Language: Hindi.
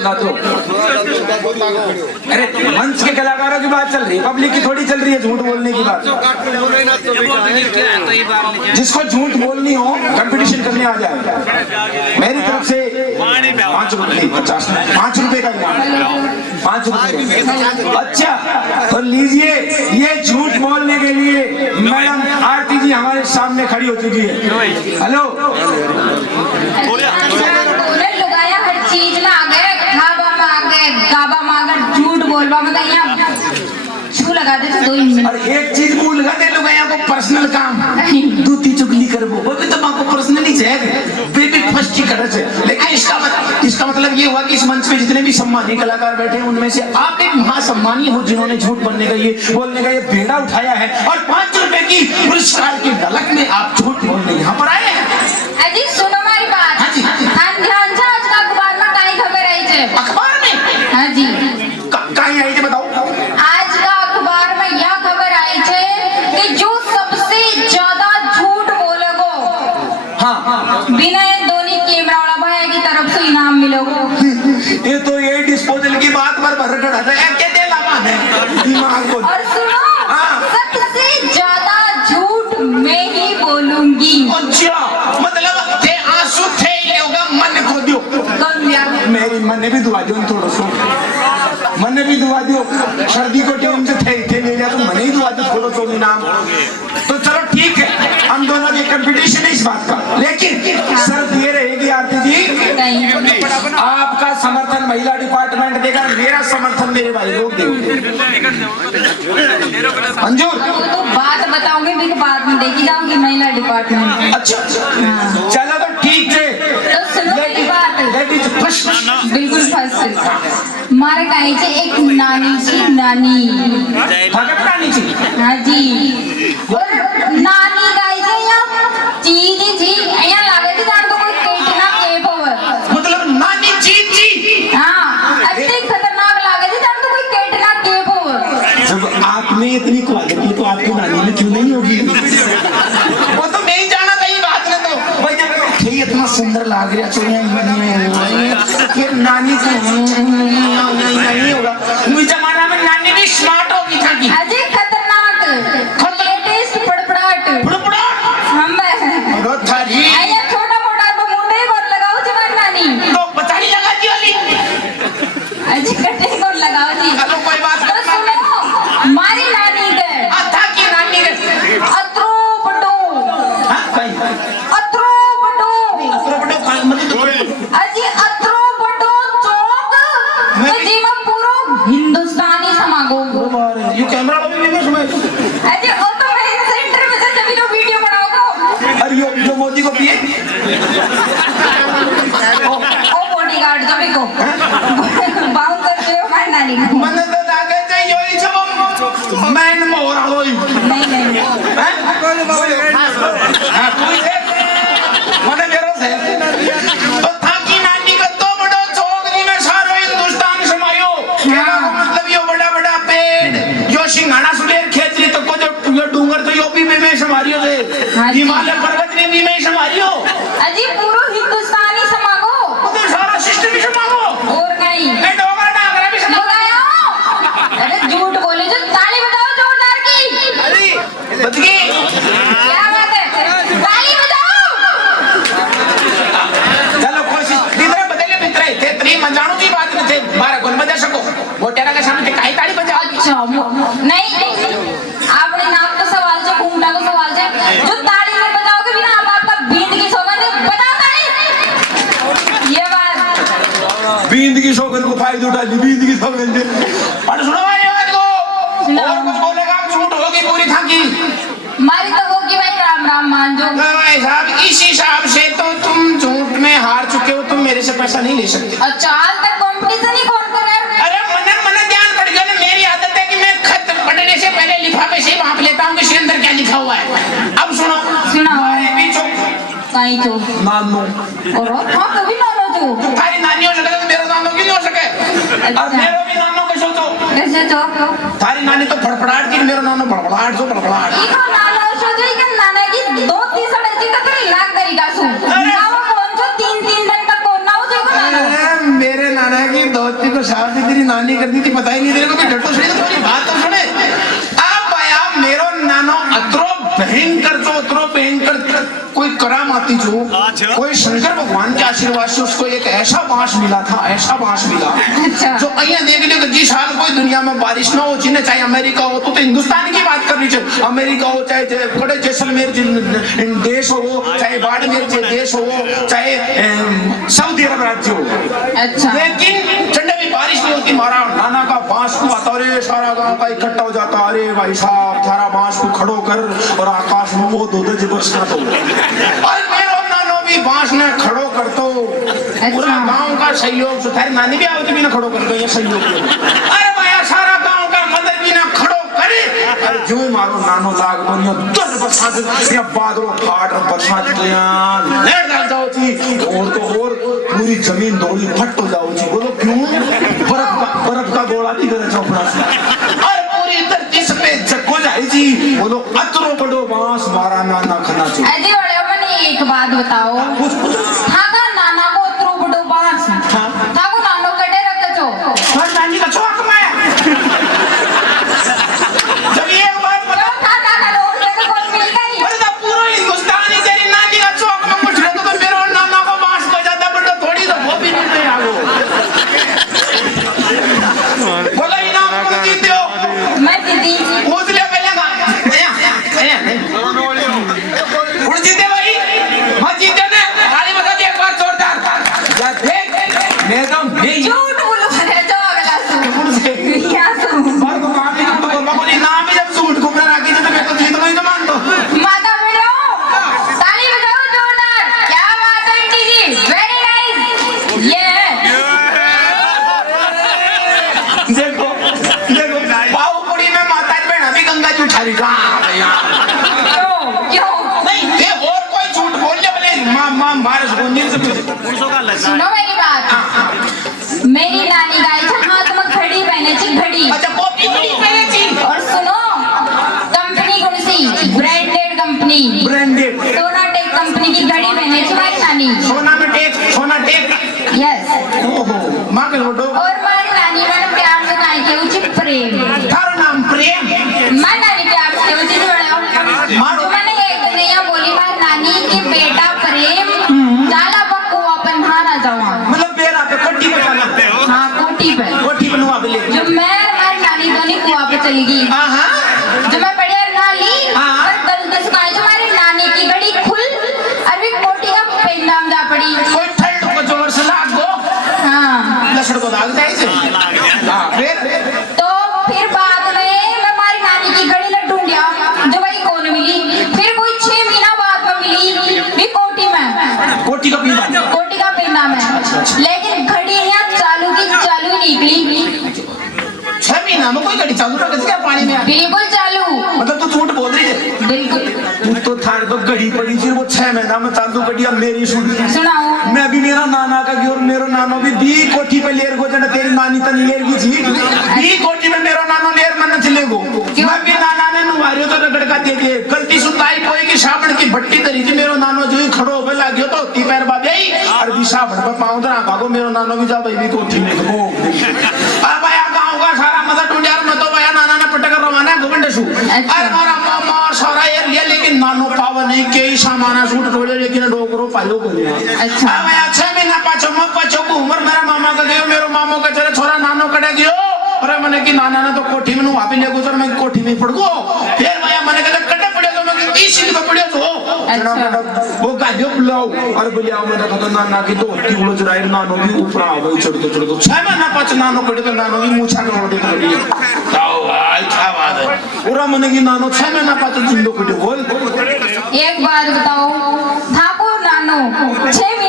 सुधा तो। अरे मंच के कलाकारों की बात चल रही है, पब्लिक की थोड़ी चल रही है झूठ बोलने की बात। जिसको झूठ बोलनी हो कंपटीशन करने आ जाए। मेरी तरफ से 5 रुपए 5 रुपए का इनाम, 5 रुपए। अच्छा और लीजिए, ये झूठ बोलने के लिए मैडम आरती जी हमारे सामने खड़ी हो चुकी है। हेलो लगाया हर चीज में आ गए, खाबा में आ गए, गाबा में आ गए, झूठ बोलवा में छू लगा देते 2 मिनट। और एक चीज भूल गए लोग यहाँ को पर्सनल काम दूती चुगली करबो वो भी तो आपको पर्सनली चाहिए बेबी फर्स्ट ही कर रहे। लेकिन इसका मतलब ये हुआ कि इस मंच पे जितने भी सम्मानीय कलाकार बैठे हैं उनमें से आप एक महासम्मानीय हो जिन्होंने झूठ बोलने का ये बेड़ा उठाया है और 5 रुपए की पुरस्कार की ढलक में आप झूठ बोलने यहाँ पर आए हैं। अजी सुनो हमारी बात। हाँ जी ध्यान से आज का अखबार में काई खबर आई है? अखबार में? हाँ जी काई आई है बताओ। आज का अखबार में यह खबर आई है कि जो सबसे ज्यादा झूठ बोलेगो, हाँ विनय धोनी कैमरा वाला भैया की तरफ से इनाम मिलेगा। ये तो ये डिस्पोजल की बात पर भर कर दिमाग को। और सुनो सबसे ज्यादा झूठ मैं ही बोलूंगी। अच्छा मतलब थे आंसू थे होगा मन को दियो मेरी मन भी दुआ दियो थोड़ा सो मन भी दुआ दियो सर्दी को टाइम से थे ले जा तो मन ही दुआ दियो थोड़ा सो इनाम। तो चलो ठीक है हम दोनों की कंपटीशन है इस बात का, लेकिन शर्त ये रहेगी आरती जी आपका समर्थन महिला डिपार्टमेंट देगा, मेरा समर्थन मेरे भाई लोग देंगे। मंजूर? तो बात बताऊंगी फिर बाद में देखी जाऊंगी महिला डिपार्टमेंट। अच्छा चलो तो ठीक है तो सुनो मेरी बात। बिल्कुल फर्स्ट मारे कहीं से एक नानी सी नानी भगत नानी जी। हाँ जी और नानी गाई से या चीज थी या लागे थी जान तो कोई केटना केप होवे मतलब नानी जी हाँ अति खतरनाक लागे थी जान तो कोई केटना केप होवे। जब आप में इतनी क्वालिटी तो आपकी नानी में क्यों नहीं होगी? वो तो मैं ही जाना था ये बात में। तो भाई जब इतना सुंदर लाग रहा फिर नानी को नहीं होगा। जमाना में नानी भी स्मार्ट होगी था कि अजय खतरनाक लेटेस्ट फड़फड़ाहट हम थारी आया छोटा मोटा तो मुंडे को लगाओ जी मार नानी तो बतानी लगा जी वाली अजय कटे को लगाओ जी। चलो कोई बात तो सुनो मारी नानी के था की नानी के अत्रो बटो हां भाई अत्रो बटो मतलब अजी अत्रो बटो चौक तो जी में पूरो हिंदुस्तानी समागो ये कैमरा भी मैं समझ अजी ओ तो मैं सेंटर में से जब वीडियो बनाओगे। अरे जो मोदी को पिए ओ बॉडीगार्ड जो भी को बाउंसर जो है नानी मन तो लागे चाहिए योई सब मैन मोरा होई नहीं हैं हां कोई है मने मेरो से तो था की नानी का तो बड़ो चौक जी में सारो हिंदुस्तान समायो मतलब यो बड़ा पेड़ यो सिंघाड़ा सुलेर खेतरी तो को जो डूंगर तो यूपी में समारियो से हिमालय पर्वत भी में समारियो अजी पूरो हिंदुस्तानी समागो तो सारा सिस्टम ही समागो और नहीं ए डोंगर डांगरा भी लगाओ। अरे झूठ बोले जो ताली बजाओ जोरदार की। अरे बच गई क्या बात है ताली बजाओ। चलो कोशिश मित्र बदले मित्र थे त्री मंजाणू की बात न थे 12 गुण बजा सको वो तेरा के सामने काई ताली बजा। अच्छा नहीं आपने नाम का सवाल से घूमटा का सवाल से जो ताली नहीं बजाओगे बिना आप आपका बींद की सौगंध बजाओ ताली। ये बात बींद की सौगंध को फायदा उठा ली बींद की सौगंध और सुनो भाई बात को और कुछ बोलेगा झूठ होगी पूरी थाकी मारी तो होगी भाई राम राम मान जो भाई साहब इस हिसाब से तो तुम झूठ में हार चुके हो, तुम मेरे से पैसा नहीं ले सकते। अच्छा आज तक कंपटीशन ही कौन करे? अरे मन ध्यान पड़ गया ना, मेरी आदत है कि मैं खत पढ़ने से पहले लिफाफे से भाप लेता हूँ कि इसके अंदर क्या लिखा हुआ है। अब सुनो काई चो नानो और हां कभी नानो चो तारी नानी हो सके तो मेरा नानो क्यों नहीं हो सके? और मेरा भी नानो कैसे तो कैसे चो तारी नानी तो फड़फड़ाहट की, मेरा नानो फड़फड़ाहट सो फड़फड़ाहट इको नानो सो जो इके नाना की 2-3 सड़े जी का तो लाख तरीका सु नाव कौन जो 3-3 दिन तक कौन नाव जो को नानो मेरे नाना की धोती को शादी तेरी नानी कर दी थी, पता ही नहीं तेरे को भी डटो सुने तो पूरी बात तो सुने। अब आया मेरो नानो अतरो भयंकर कोई कराम आती जो कोई शंकर भगवान के आशीर्वाद से उसको एक ऐसा बांस मिला था, ऐसा बांस मिला अच्छा। जो अहिया देख लियो जिस साल कोई दुनिया में बारिश ना हो, जिन्हें चाहे अमेरिका हो तो हिंदुस्तान की बात करनी चाहिए, अमेरिका हो चाहे बड़े जैसलमेर देश हो, चाहे बाड़मेर देश हो, चाहे सऊदी अरब राज्य हो, अच्छा। लेकिन चंडे में बारिश नहीं होती, मारा नाना का बांस को आता, अरे सारा गांव का इकट्ठा हो जाता, अरे भाई साहब थारा बांस को खड़ो कर और आकाश में वो दो बरसना तो और मेरो नानो भी बांस ने खड़ो कर तो पूरा गांव का सहयोग से, थारी नानी भी आवती भी ना खड़ो कर दो ये सहयोग, अरे भैया सारा गांव का मदद भी ना खड़ो करे, अरे जो मारो नानो लाग बनियो दर बरसात या बादलों फाट बरसात लेट डाल जाओ जी, और तो और पूरी जमीन दौड़ी फट हो जाओ जी। बोलो क्यों? बर्फ का गोला भी करे चौपड़ा से और पूरी धरती पे जगो जाए जी। बोलो अतरो बड़ो बांस मारा नाना खना चाहिए। अजी बड़े अपने एक बात बताओ, थाका नाना को अतरो बड़ो बांस थाको नानो कटे रख जो हर नानी का चौक माया जब ये बात क्यों था नाना लोग से कौन मिल गई? अरे तो पूरा हिंदुस्तान ही तेरी नानी का चौक में कुछ रखो तो मेरा नाना को बांस बजाता बड़ा थोड़ी तो वो भी नहीं आगो। बोला इनाम कौन जीते हो? मैं दीदी मुझे पहले का उड़ जीते भाई, मत जीते ना, ताली बजा दे एक बार जोरदार या देख मैं तो नहीं झूठ बोलो रे जो अगला उड़ से सु या सु बार को काम नहीं करता बोल बाबू इनाम ही जब सूट घूमने राखी तो मैं तो जीत नहीं तो मान दो। माता बेड़ो ताली बजाओ जोरदार, क्या बात है आंटी जी, वेरी नाइस। ये देखो बाहुबली में माता की बहन अभी गंगा जी उठा रही क्यों नहीं ये और कोई झूठ बोल ले बोले मां मारस गोंदिल से सुनो मेरी बात, मेरी नानी गाय छे हाथ में घड़ी पहने छी घड़ी, अच्छा कॉपी घड़ी पहने छी और सुनो कंपनी कौन सी? ब्रांडेड कंपनी, ब्रांडेड सोनाटेक कंपनी की घड़ी पहने छी मेरी नानी। सोना टेक यस। ओहो मां के लोटो और मेरी नानी मैंने प्यार से काई के उची प्रेम, थारो नाम प्रेम मैं नानी प्यार से उची जोड़ो मारो तो मैंने एक दिन यहाँ बोली मेरी नानी की बेटा प्रेम जाला बक्को अपन हारा जाऊँ, मतलब बेरा पे कट्टी पे जाना, हाँ कोठी बनवा पे ले जो मैं मेरी नानी दोनों कुआं पे चली गई, हां जो मैं बढ़िया नाली हाँ। और गलती से कहा जो हमारी नानी की घड़ी खुल अरे कोठी का पेंदाम जा पड़ी, कोई ठंड को जोर से लाग दो हाँ लसड़ को दाग जाए से हां तो फिर बाद में मैं हमारी नानी की घड़ी न ढूंढिया जो भाई कौन मिली, फिर कोई 6 महीना बाद में मिली भी कोठी का पीना का पेंदाम है, लेकिन घड़ी यहाँ चालू की चालू निकली 6 महीना में कोई घड़ी चालू रख क्या पानी में बिल्कुल चालू, मतलब तू झूठ बोल रही है बिल्कुल। तू तो थार तो घड़ी पड़ी थी वो 6 महीना में चालू घड़ी अब मेरी सुन सुनाओ मैं भी मेरा नाना का और मेरो नानो भी 20 कोठी पे लेर गो जन तेरी नानी तनी लेर की थी 20 कोठी में मेरो नानो लेर मन चले गो मैं भी नाना ने नुवारियो तो रगड़ का दे दिए गलती सुनताई कोई की साबण की भट्टी धरी थी मेरो नानो जो ही खड़ो होवे लाग्यो तो ती पैर बाबे और भी साबण पे पांव धरा भागो मेरो नानो भी जा भाई भी कोठी में हो अब आया गांव का सारा मजा टूंडियार में तो भैया नाना ने पटक रवाना गोविंद सु अरे मारा मामा सारा ये लिया लेकिन नानो पावा नहीं के सामाना सूट छोड़े लेकिन डोकरो पालो बोले अच्छा अब आया 6 महीना पाछो मत पाछो को उम्र मेरा मामा का गयो मेरो मामो का चले छोरा नानो कड़े गयो अरे मने की नाना ने तो कोठी में वापी ले गुजर मैं कोठी में पड़ गो फिर भैया मने कहले कटे पड़े तो मैं की सील पे पड़े तो वो गालियो बुलाओ और बुलाओ मैंने कहा नाना की तो की बोलो जराई नानो भी ऊपर आ गई चढ़ तो 6 महीना पाछ नानो कड़े तो नानो भी मूछा के रोड देख रही है ताओ भाई क्या बात है पूरा मने की नानो 6 महीना पाछ जिंदो कड़े बोल एक बात बताओ थाको नानो 6